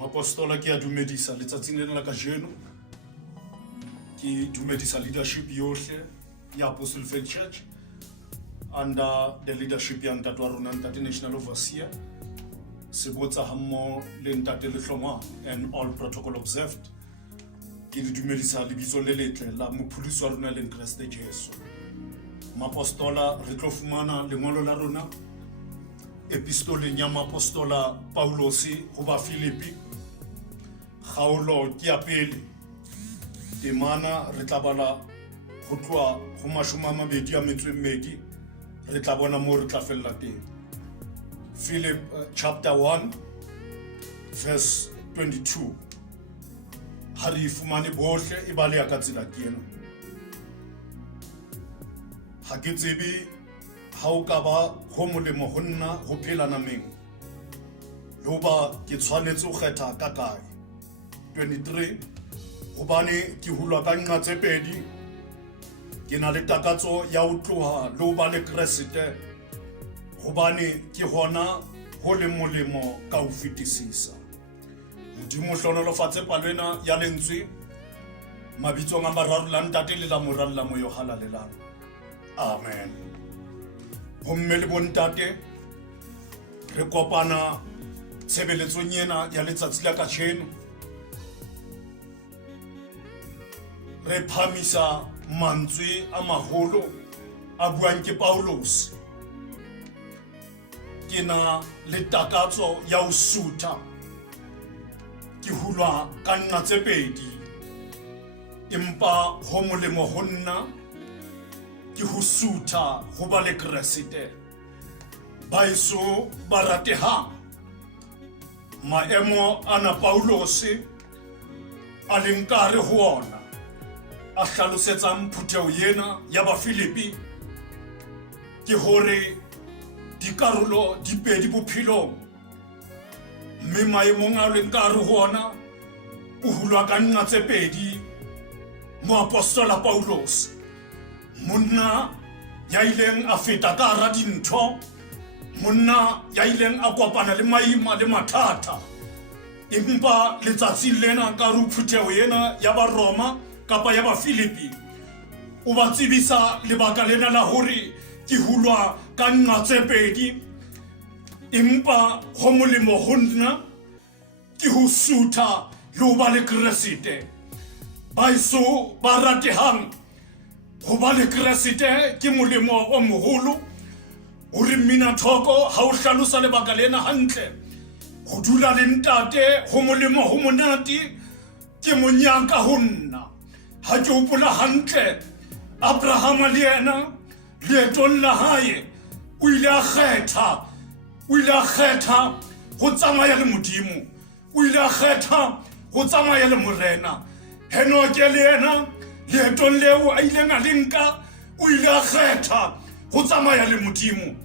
Mapostola ki a dumedisa letsatsing lena la kajeno ki dumedisa leadership yohle ya Apostle Faith Church under the leadership ya Ntate wa rona Ntate National Overseer se botsa hammo le Ntate Lehlongwa and all protocol observed ki le dumedisa lebitso le letle la mopholosi wa rona le Kriste Jesu. Mapostola re tlo fumana lengolo la rona epistoleng ya Mapostola Paulosi ho ba Filipi kgaolo ke ya pele temana re tla bala ho tloa ho 22 re tla bona mo re tla fella teng. Philip chapter 1 verse 22 ha re fumane bohle e bale ya ka tsela ke ena. Ha ke tsebe ha o ka ba ho molemo ho nna ho phela nameng lo ba ke tshwanetse ho kgetha ka kae. 23 hobane ke hulwa ka nqa tse pedi ke na le takatso ya ho tloha lo ba le Kriste hobane ke hona ho le molemo ka ho fetisisa. Modimo hlonolofatse palwena ya lentswe mabitsong a mararo la Ntate le la moralla mo yo halalelang. Amen. Bomme le bontate re kopana tshebeletsong ena ya letsatsi la kajeno re phamisa mantswe a maholo a buang ke Paulos ke na le takatso ya ho sutha ke hulwa ka nqa tse pedi empa ho molemo ho nna ke ho sutha ho ba le Kriste. Baeso ba ratehang maemo ana Paulosi a leng ka re ho ona a hlalosetsang phutheho yena ya ba Filipi ke hore dikarolo di pedi bophelong mme maemong a leng ka re ho ona o hulwa ka nqa tse pedi mo apostola Paulos monna ya ileng a feta ka hara dintho monna ya ileng a kopana le maima le mathata empa letsatsi lena ka re phutheho yena ya ba Roma kapa ya ba Filipi o ba tsebisa lebaka lena la hore ke hulwa ka nqa tse pedi empa ho molemo ho nna ke ho sutha le ho ba le Kriste. Baeso ba ratehang ho ba le Kriste ke molemo o moholo hore mina thoko ha o hlalosa lebaka lena hantle ho dula le Ntate ho molemo ho monate ke monyaka ho nna. Ha ke hopola hantle Abraham le yena leetong la hae o ile a kgetha ho tsamaya le Modimo, o ile a kgetha ho tsamaya le Morena. Henok le yena leetong leo a ileng a lenka o ile a kgetha ho tsamaya le Modimo.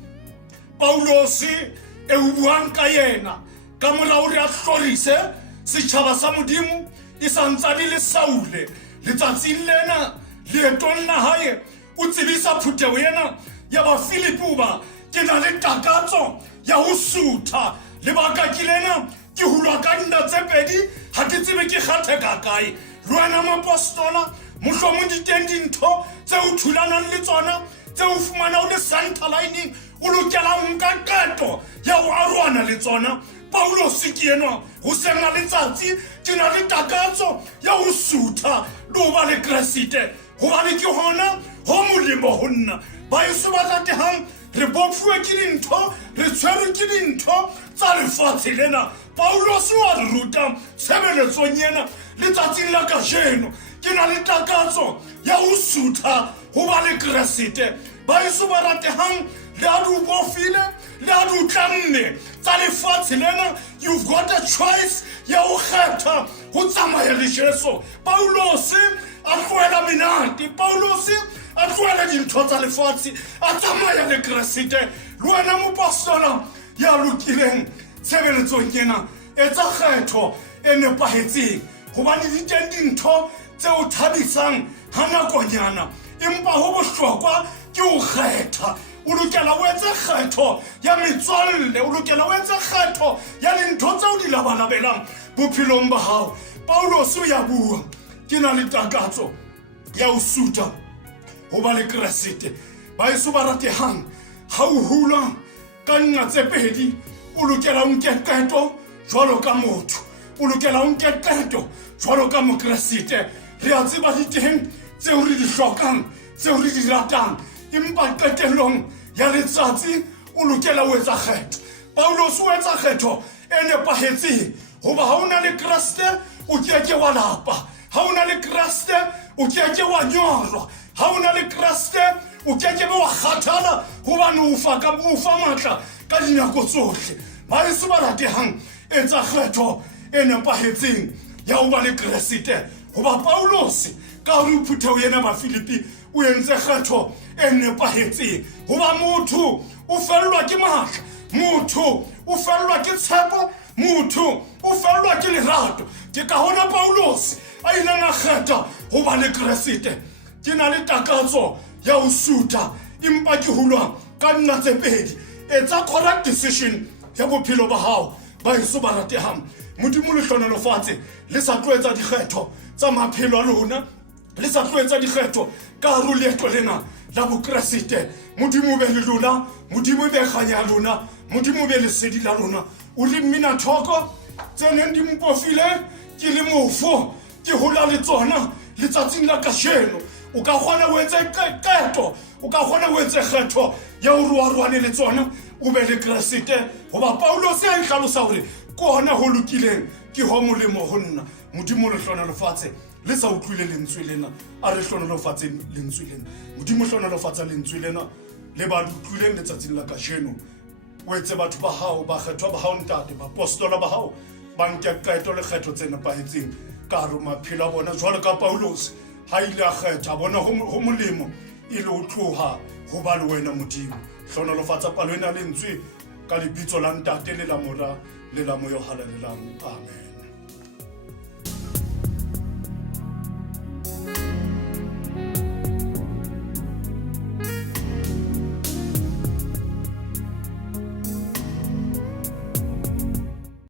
Paulosi e buang ka yena ka mora hore a hlorise setjhaba sa Modimo e santsane le Saule letsatsing lena leetong la hae o tsebisa phutheho yena ya ba Filipi ba ke na le takatso ya ho sutha lebaka ke lena ke hulwa ka nqa tse pedi ha ke tsebe ke kgathe ka kae. Lwana mapostola mohlomong di teng dintho tse o thulanang le tsona tse o fumana o le centerlining o lokela nka qeto ya ho arwana le tsona. Paulosi ke enwa ho senga letsatsi ke na le takatso ya ho sutha le ho ba le Kriste hobane ke hona ho molemo ho nna. Baeso ba ratehang re bofuwe ke dintho re tshwerwe ke dintho tsa lefatshe lena. Paulosi wa re ruta tshebeletsong ena letsatsing la kajeno ke na le takatso ya ho sutha ho ba le Kriste. Baeso ba ratehang le ha di bofile le ha di tlanne tsa lefatshe lena you've got a choice ya ho kgetha ho tsamaya le Jesu. Paulosi a tlohela menate, Paulosi a tlohela dintho tsa lefatshe a tsamaya le Kriste. Le wena mopastola ya lokileng tshebeletsong ena etsa kgetho e nepahetseng hobane di teng dintho tse o thabisang ha nakonyana empa ho bohlokwa ke ho kgetha. O lokela o etse kgetho ya metswalle, o lokela o etse kgetho ya dintho tseo di labalabelang. bophelong ba hao. Paulos o ya bua ke na le takatso ya o suta ho ba le Kreste. Baeso ba ratehang, ha o hula ka nqa tse pedi o lokela o nke qeto jwalo ka motho, o lokela o nke qeto jwalo ka mokreste. Re a tseba di teng tseo re di hlokang, tseo re di ratang, empa qetellong ya letsatsi o lokela o etsa kgetho. Paulos o etsa kgetho e nepahetseng hoba ha o na le Kreste o keke wa lapa, ha o na le Kreste o keke wa nyorwa, ha o na le Kreste o keke wa kgathala hobane o fa matla ka dinako tsohle. Baeso ba ratehang, etsa kgetho e nepahetseng ya ho ba le Kreste hoba Paulos ka hore o phuthe yena ba Filipi o entse kgetho e nepahetseng hoba motho o fellwa ke matla, motho o fellwa ke tshepo, motho o fellwa ke lerato. Ke ka hona Paulos a ileng a kgetha ho ba le Kreste. Ke na le takatso ya ho suta empa ke hulwa ka nna tse pedi. Etsa correct decision ya bophelo ba hao. Baeso ba ratehang, Modimo le hlonolofatse le sa tlo etsa dikgetho tsa maphelo a lona, le sa tlo etsa dikgetho ka hare ho leeto lena la bokreste. Modimo be le lona, Modimo be kganya lona, Modimo be lesedi la lona. O re mmina thoko tse neng di mpofile ke le mofo ke hola le tsona letsatsing la kasheno. O ka kgona ho etsa qeto, o ka kgona ho etsa kgetho ya ho ruarwane le tsona o be le Kreste hoba Paulos a nhlalosa hore ke hona ho lokileng, ke ho molemo ho nna. Modimo le hlonolofatse le sa utlwile lentswe lena, a re hlonolofatse lentswe lena. Modimo hlonolofatsa lentswe lena le ba utlwileng letsatsing la kasheno. O etse batho ba hao, ba kgethwa ba hao ntate, ba apostola ba hao ba nke qeto le kgetho tse nepahetseng ka hare ho maphelo a bona jwalo ka Paulos ha ile a kgetha bona ho molemo e le ho tloha ho ba le wena Modimo. Hlonolofatsa palo ena lentswe ka lebitso la ntate le la mora le la moyo halalelang. Amen.